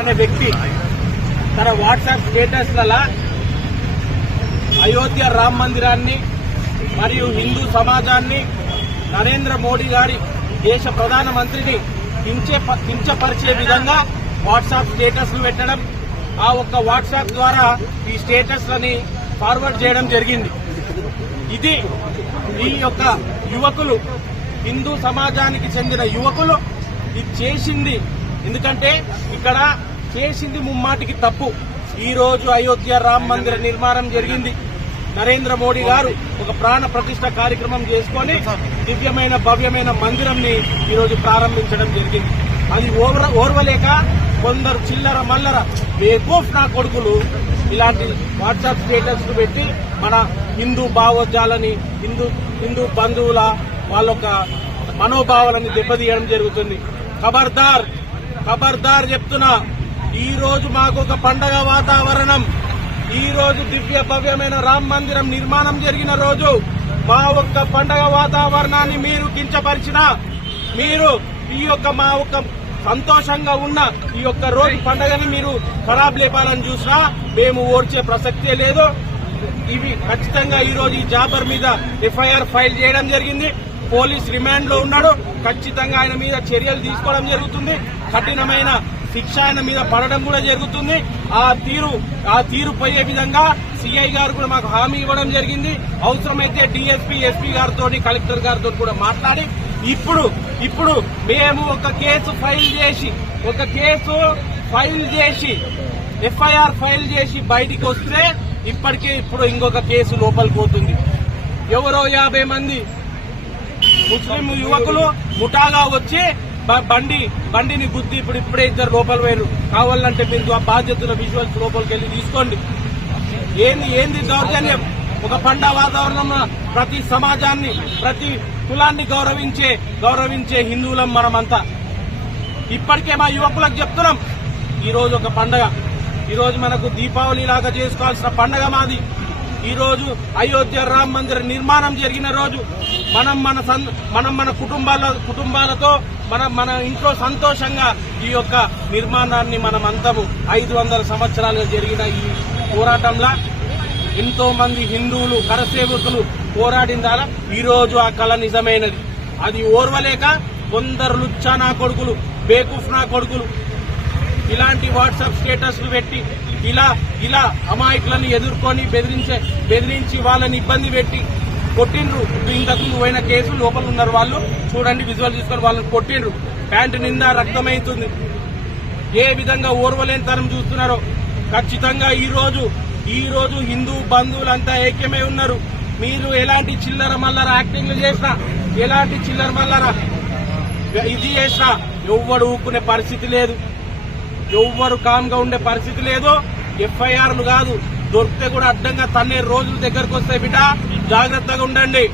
అనే వ్యక్తి తన వాట్సాప్ స్టేటస్లలో అయోధ్య రామ మందిరాన్ని మరియు హిందూ సమాజాన్ని నరేంద్ర మోడీ గారి దేశ ప్రధానమంత్రిని కించపరిచే విధంగా వాట్సాప్ స్టేటస్లు పెట్టడం, ఆ ఒక్క వాట్సాప్ ద్వారా ఈ స్టేటస్లని ఫార్వర్డ్ చేయడం జరిగింది. ఇది ఈ యొక్క యువకులు, హిందూ సమాజానికి చెందిన యువకులు ఇది చేసింది. ఎందుకంటే ఇక్కడ చేసింది ముమ్మాటికి తప్పు. ఈ రోజు అయోధ్య రామ మందిర నిర్మాణం జరిగింది. నరేంద్ర మోడీ గారు ఒక ప్రాణ ప్రతిష్ఠ కార్యక్రమం చేసుకొని దివ్యమైన భవ్యమైన మందిరంని ఈరోజు ప్రారంభించడం జరిగింది. అది ఓర్వలేక కొందరు చిల్లర మల్లర బేవకూఫ్ నా కొడుకులు ఇలాంటి వాట్సాప్ స్టేటస్ పెట్టి మన హిందూ భావోద్యాలని, హిందూ బంధువుల వాళ్ళొక మనోభావాలని దెబ్బతీయడం జరుగుతుంది. ఖబర్దార్ చెప్తున్నా, ఈ రోజు మాకు ఒక పండగ వాతావరణం. ఈ రోజు దివ్య భవ్యమైన రామ మందిరం నిర్మాణం జరిగిన రోజు మా ఒక్క పండగ వాతావరణాన్ని మీరు కించపరిచినా, మీరు ఈ యొక్క మా ఒక్క సంతోషంగా ఉన్న ఈ యొక్క రోజు పండగని మీరు ఖరాబ్ లేపాలని చూసినా మేము ఓర్చే ప్రసక్తే లేదు. ఇవి ఖచ్చితంగా ఈ రోజు ఈ జాబర్ మీద ఎఫ్ఐఆర్ ఫైల్ చేయడం జరిగింది. పోలీస్ రిమాండ్ లో ఉన్నాడు. ఖచ్చితంగా ఆయన మీద చర్యలు తీసుకోవడం జరుగుతుంది. కఠినమైన శిక్ష ఆయన మీద పడడం కూడా జరుగుతుంది. ఆ తీరు పోయే విధంగా సిఐ గారు కూడా మాకు హామీ ఇవ్వడం జరిగింది. అవసరమైతే డీఎస్పీ, ఎస్పీ గారితో, కలెక్టర్ గారితో కూడా మాట్లాడి ఇప్పుడు మేము ఒక కేసు ఫైల్ చేసి ఎఫ్ఐఆర్ ఫైల్ చేసి బయటికి వస్తే ఇప్పుడు ఇంకొక కేసు లోపలికి పోతుంది. ఎవరో 50 మంది ముస్లిం యువకులు ముఠాగా వచ్చి బండిని గుద్ది ఇప్పుడే ఇద్దరు లోపల పోయారు. కావాలంటే మీరు ఆ బాధ్యతల విజువల్స్ లోపలికి వెళ్లి తీసుకోండి. ఏంది దౌర్జన్యం? ఒక పండగ వాతావరణంలో ప్రతి సమాజాన్ని, ప్రతి కులాన్ని గౌరవించే హిందువులం మనమంతా. ఇప్పటికే మా యువకులకు చెప్తున్నాం, ఈ రోజు ఒక పండగ, ఈ రోజు మనకు దీపావళి లాగా చేసుకోవాల్సిన పండగ మాది. ఈ రోజు అయోధ్య రామ మందిర నిర్మాణం జరిగిన రోజు మనం మన కుటుంబాలతో మన ఇంట్లో సంతోషంగా ఈ యొక్క నిర్మాణాన్ని మనం అంతము 500 సంవత్సరాలుగా జరిగిన ఈ పోరాటంలో ఎంతో మంది హిందువులు, కరసేవకులు పోరాడిన ద్వారా ఈ రోజు ఆ కళ నిజమైనది. అది ఓర్వలేక కొందరు లుచ్చా నా కొడుకులు, బేకూఫ్ నా కొడుకులు ఇలాంటి వాట్సాప్ స్టేటస్లు పెట్టి ఇలా అమాయకులను ఎదుర్కొని బెదిరించి వాళ్ళని ఇబ్బంది పెట్టి కొట్టిండ్రు. ఇంతకు పోయిన కేసు లోపల ఉన్నారు వాళ్ళు, చూడండి విజువల్ తీసుకొని వాళ్ళని కొట్టిండ్రు. ప్యాంటు నిండా రక్తమవుతుంది. ఏ విధంగా ఓర్వలేని తరం చూస్తున్నారో. ఖచ్చితంగా ఈ రోజు హిందూ బంధువులంతా ఐక్యమై ఉన్నారు. మీరు ఎలాంటి చిల్లర మల్లర యాక్టింగ్లు చేసినా, ఎలాంటి చిల్లర మల్లర ఇది చేసినా ఎవ్వడు ఊపుకునే పరిస్థితి లేదు, ఎవ్వరు కామ్గా ఉండే పరిస్థితి లేదు. ఎఫ్ఐఆర్లు కాదు, దొరికితే కూడా అడ్డంగా తన్నే రోజుల దగ్గరకు వస్తాయి బిడ్డ. జాగ్రత్తగా ఉండండి.